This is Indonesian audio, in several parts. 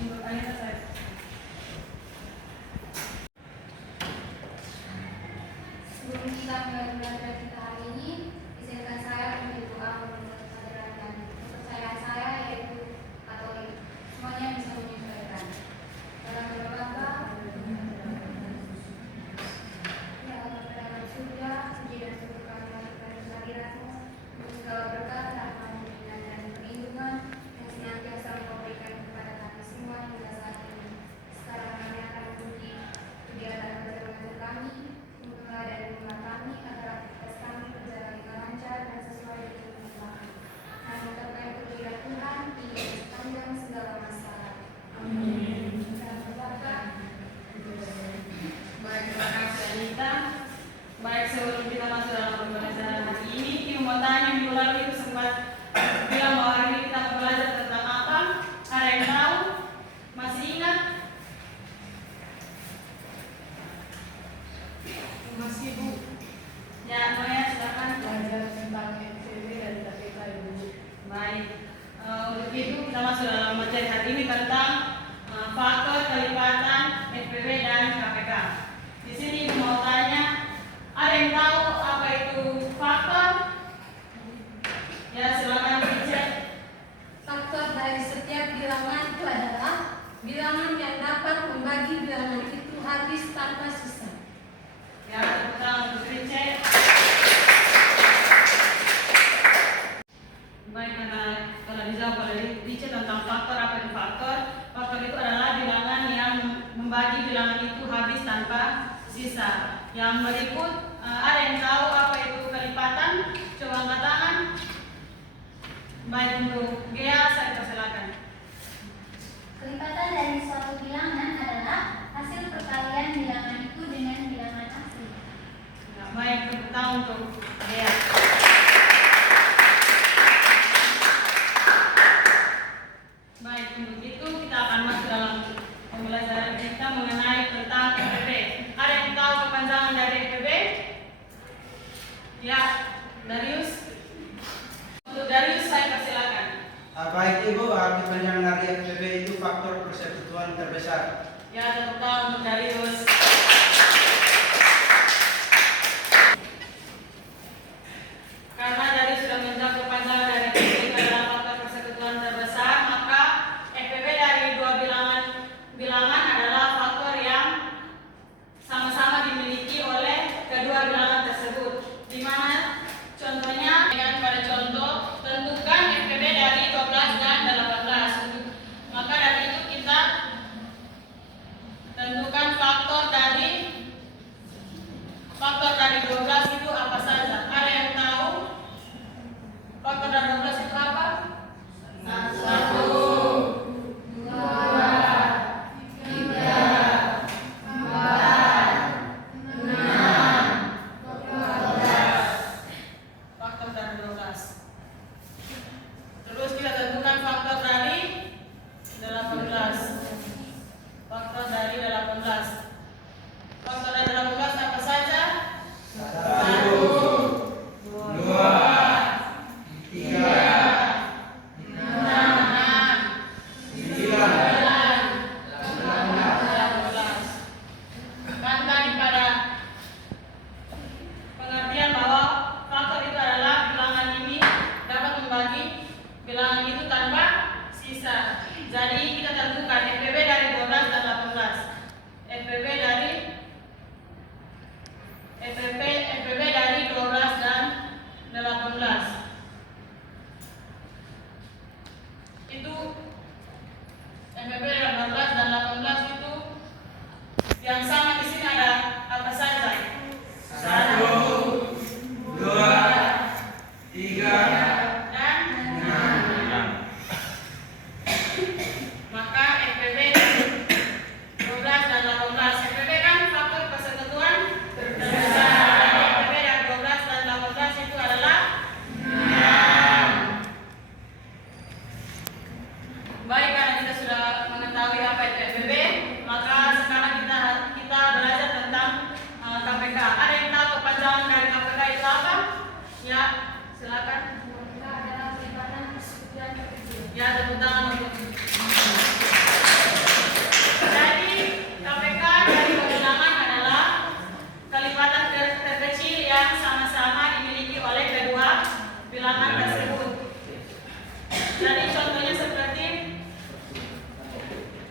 Untuk Anita saya. Sebelum kita mulai belajar kita hari ini, izinkan saya untuk doa menurut ajaran dan kepercayaan saya yaitu Katolik. Semuanya bisa menyesuaikan. Dalam nama Bapa, ya Allah dalam surga, puji dan syukur kami atas kehadiratmu, untuk segala berkat, rahmat, dan perlindungan yang senantiasa Engkau berikan kepada kami semua hingga saat ini. Sekarang kami akan memuji kegiatan belajar kami, memulai dari rumah kami agar aktivitas kami berjalan dengan lancar dan sesuai dengan Tuhan. Kami mengucapkan puji dan Tuhan hingga sepanjang segala masalah. Amin. Dalam Bapa. Baik, terima kasih Anita. Baik, sebelum kita masuk dalam pembelajaran hari ini, Kim mau tanya minggu lalu itu sempat bilang bahwa hari ini kita mau belajar tentang apa? Ada yang tahu? Masih ingat? Masih Bu, Ya, Noya silakan. belajar tentang FPW dan KPK Ibu. Baik, untuk itu kita masuk dalam materi hari ini tentang faktor kelipatan FPW dan KPK. Di sini Ibu mau tanya, ada yang tahu apa itu faktor? Ya, silakan dicek. Faktor dari setiap bilangan itu adalah bilangan yang dapat membagi bilangan itu habis tanpa sisa. Ya, tepuk tangan untuk dicek. Baik, karena kalau dijawab oleh dicek tentang faktor, apa itu faktor? Faktor itu adalah bilangan yang membagi bilangan itu habis tanpa sisa. Yang berikut, ada yang tahu apa itu kelipatan? Coba angkat tangan. Baik, untuk Gea, saya persilakan. Kelipatan dari suatu bilangan adalah hasil perkalian bilangan itu dengan bilangan asli. Ya, baik, tepuk tangan untuk Gea. Baik, untuk itu kita akan masuk dalam pembelajaran kita mengenai tentang FPB. Ada yang tahu kepanjangan dari FPB? Ya, Darius. Untuk Darius saya persilakan. Baik Ibu, kepanjangan dari FPB itu faktor persekutuan terbesar. Ya, tepuk tangan untuk Darius. Karena Darius sudah menjawab kepanjangan dari FPB itu adalah faktor persekutuan terbesar, maka FPB dari dua bilangan adalah faktor yang sama-sama dimiliki oleh kedua bilangan tersebut. Di mana contohnya, pada contoh tentukan FPB dari 12 dan 18. Maka dari itu kita tentukan faktor dari 12 itu apa saja. Ada yang tahu faktor dari 12 itu apa? 6.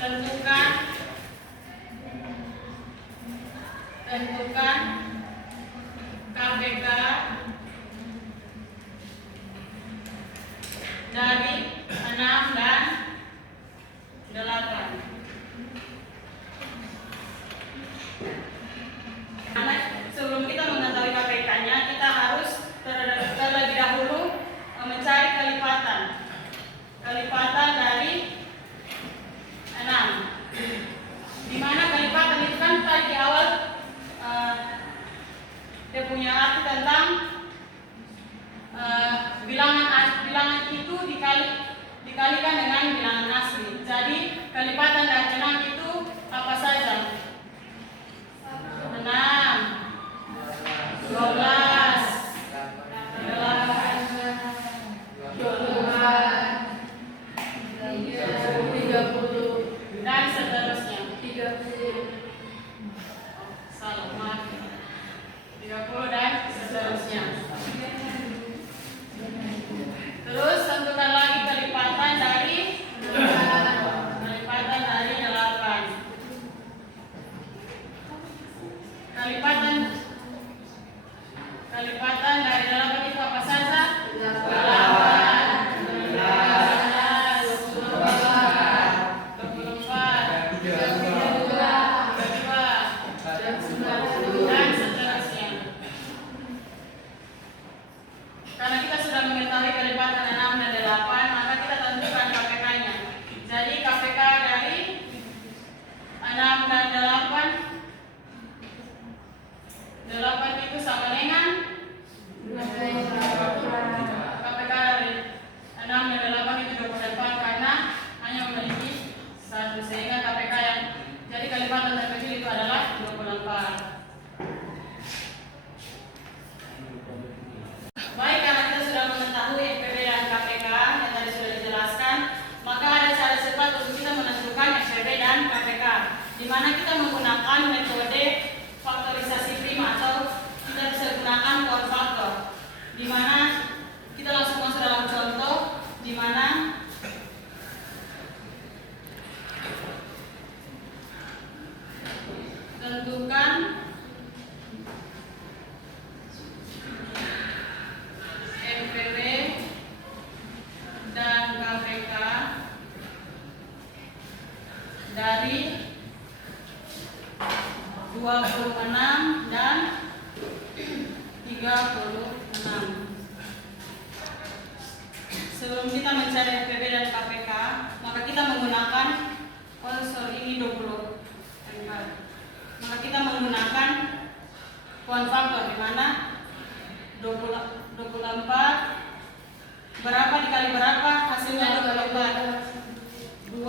tentukan KPK dari 6 dan 8. Karena sebelum kita mengetahui KPK-nya, kita harus terlebih dahulu mencari kelipatan dari 6. Di mana kelipatan itu kan tadi di awal dia punya arti tentang bilangan itu dikalikan dengan bilangan asli. Jadi kelipatan dari 6 itu apa saja? 6, 12, 8, 30 dan seterusnya. 30 dan seterusnya. Terus tentukan lagi kelipatan dari 8. Kelipatan dari 8 itu apa saja? 8, 16, 24, 32, dan seterusnya. Karena kita sudah mengetahui kelipatan 6 dan 8, maka kita tentukan KPK-nya. Jadi KPK dari 6 dan 8 itu sama dengan KPK dari 6 dan 8 itu 24 karena hanya memiliki 1, sehingga KPK yang jadi kelipatan terkecil itu adalah 24. Baik, karena kita sudah mengetahui FPB dan KPK yang tadi sudah dijelaskan, maka ada cara cepat untuk kita menentukan FPB dan KPK, di mana kita menggunakan metode faktorisasi prima atau kita bisa gunakan power faktor, di mana kita langsung masuk dalam contoh, di mana tentukan FPB dan KPK dari 26 dan 36. Sebelum kita mencari FPB dan KPK, maka kita menggunakan ini 24. Maka kita menggunakan power faktor, di mana 24 berapa dikali berapa, hasilnya 24. 2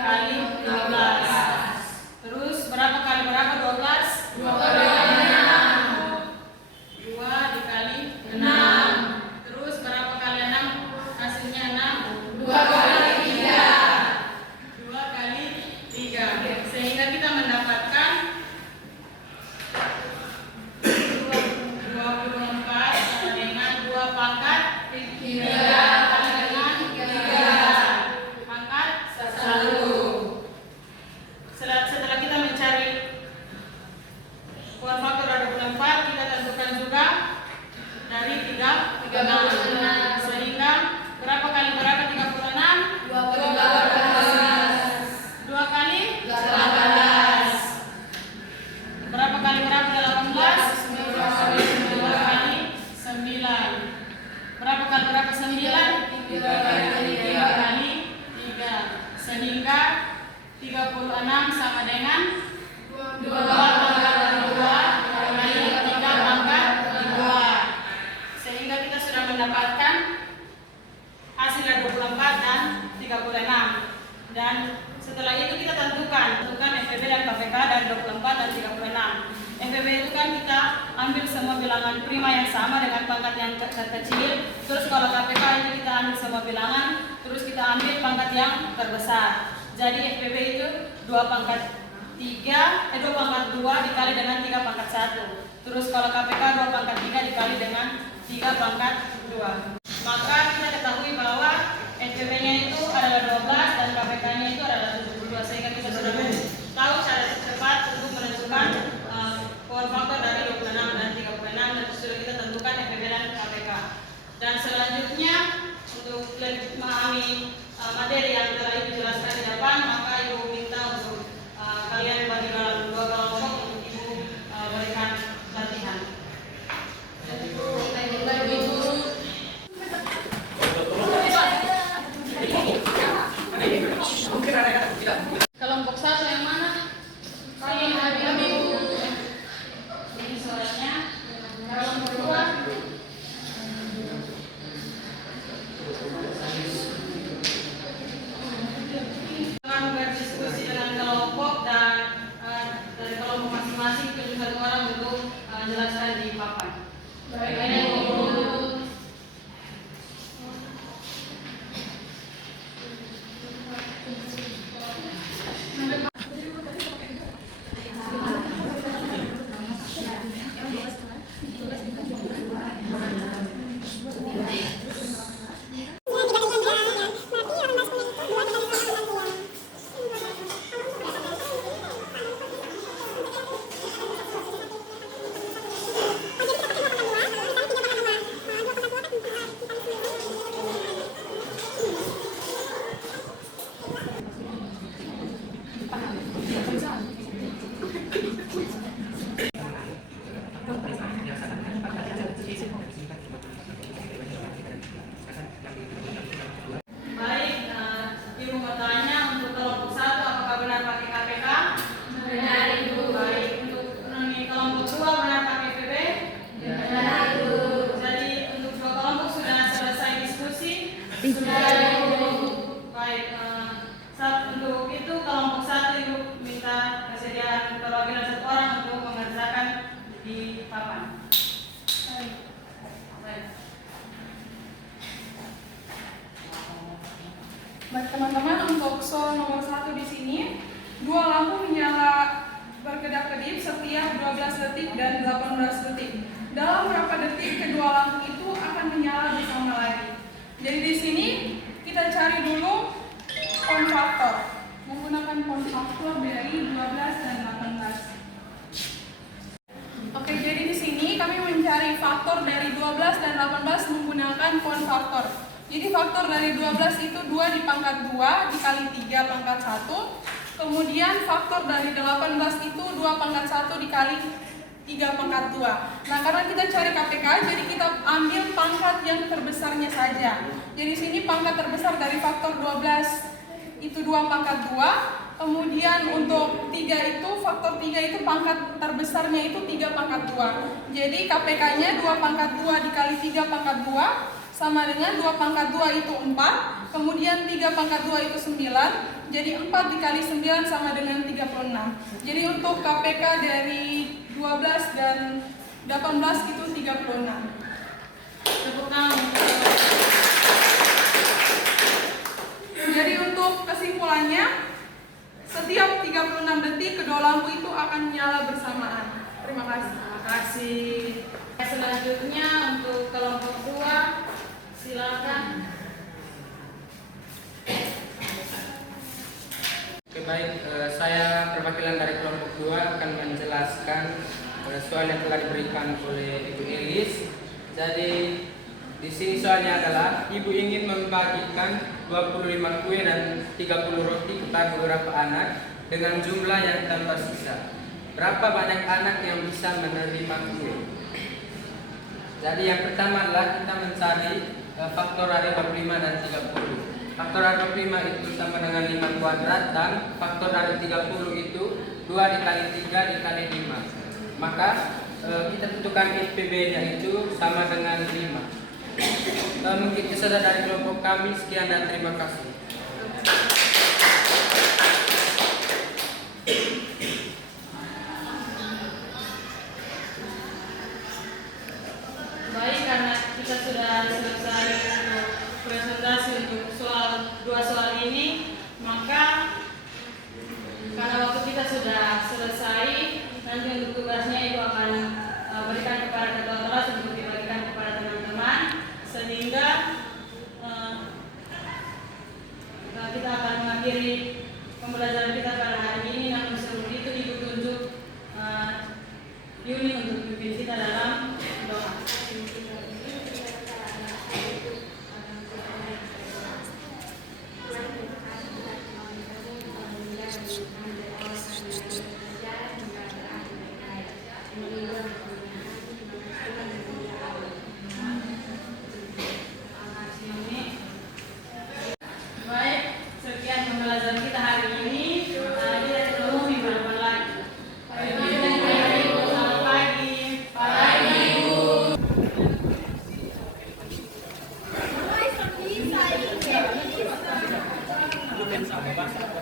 kali 12. Terus berapa kali berapa 12? 2 dikali 6. Terus berapa kali 6? Hasilnya 6. 2 kali 3. 2 kali 3. Sehingga kita mendapatkan 24 sama dengan 2 pangkat 3 kali dengan 3 pangkat 1. Setelah kita mencari power faktor dari 24, kita tentukan juga dari 36. Sehingga berapa kali berapa 36? 2 kali 18. Berapa kali berapa 18? 2 kali 9. Berapa kali berapa 9? 3 kali 3. Sehingga 36 sama dengan 2 pangkat 2 kali 3 pangkat 2. Sehingga kita sudah mendapatkan hasil dari 24 dan 36. Dan setelah itu kita tentukan FPB dan KPK dari 24 dan 36. FPB itu kan kita ambil semua bilangan prima yang sama dengan pangkat yang terkecil. Terus kalau KPK itu kita ambil semua bilangan, terus kita ambil pangkat yang terbesar. Jadi FPB itu 2 pangkat 2 dikali dengan 3 pangkat 1. Terus kalau KPK 2 pangkat 3 dikali dengan 3 pangkat 2. Maka kita ketahui bahwa FPB-nya itu adalah 12 dan KPK-nya itu adalah 72. Kelompok 1 yang mana? Kami ini suaranya. Kelompok 2. Dengan berdiskusi dengan kelompok dan dari kelompok masing-masing pilih satu orang untuk menjelaskan di papan. Baik. Baik, Ibu mau tanya untuk kelompok 1 apakah benar pakai KPK? Benar, Ibu. Baik, untuk kelompok 2 benar pakai PB? Benar, Ibu. Jadi untuk dua kelompok sudah selesai diskusi? Sudah, Ibu. Baik, untuk itu kelompok 1 Ibu minta kesediaan perwakilan satu orang untuk mengerjakan di papan. Baik. Baik teman-teman, untuk soal nomor 1 di sini, dua lampu menyala berkedap-kedip setiap 12 detik dan 18 detik. Dalam berapa detik kedua lampu itu akan menyala bersama lagi. Jadi di sini kita cari dulu konfaktor menggunakan konfaktor dari 12 dan 18. Oke, jadi di sini kami mencari faktor dari 12 dan 18 menggunakan konfaktor. Jadi faktor dari 12 itu 2 di pangkat 2 dikali 3 pangkat 1. Kemudian faktor dari 18 itu 2 pangkat 1 dikali 3 pangkat 2. Nah, karena kita cari KPK, jadi kita ambil pangkat yang terbesarnya saja. Jadi sini pangkat terbesar dari faktor 12 itu 2 pangkat 2. Kemudian untuk 3 itu, faktor 3 itu pangkat terbesarnya itu 3 pangkat 2. Jadi KPK-nya 2 pangkat 2 dikali 3 pangkat 2 sama dengan 2 pangkat 2 itu 4, kemudian 3 pangkat 2 itu 9, jadi 4 dikali 9 sama dengan 36. Jadi untuk KPK dari 12 dan 18 itu 36. Tepuk tangan. Jadi untuk kesimpulannya, setiap 36 detik kedua lampu itu akan menyala bersamaan. Terima kasih. Terima kasih. Selanjutnya untuk kelompok 2, silakan. Oke, baik, saya perwakilan dari kelompok 2 akan menjelaskan soal yang telah diberikan oleh Ibu Elis. Jadi di sini soalnya adalah Ibu ingin membagikan 25 kue dan 30 roti kepada beberapa anak dengan jumlah yang tak tersisa. Berapa banyak anak yang bisa menerima kue? Jadi yang pertama adalah kita mencari faktor dari 25 dan 30. Faktor dari 25 itu sama dengan 5 kuadrat dan faktor dari 30 itu 2 dikali 3 dikali 5. Maka kita tentukan IPB-nya itu sama dengan 5. Mungkin itu saja dari kelompok kami. Sekian dan terima kasih. Baik, karena kita sudah selesai presentasi untuk dua soal ini, maka karena waktu kita sudah selesai, nanti untuk tugasnya Ibu akan berikan kepada ketua kelas untuk dibagikan kepada teman-teman, sehingga kita akan mengakhiri pembelajaran kita pada hari ini. Namun sebelum itu Ibu tunjuk Yuni untuk pimpin kita dalam doa. Baik, sekian pembelajaran kita hari ini. bahasa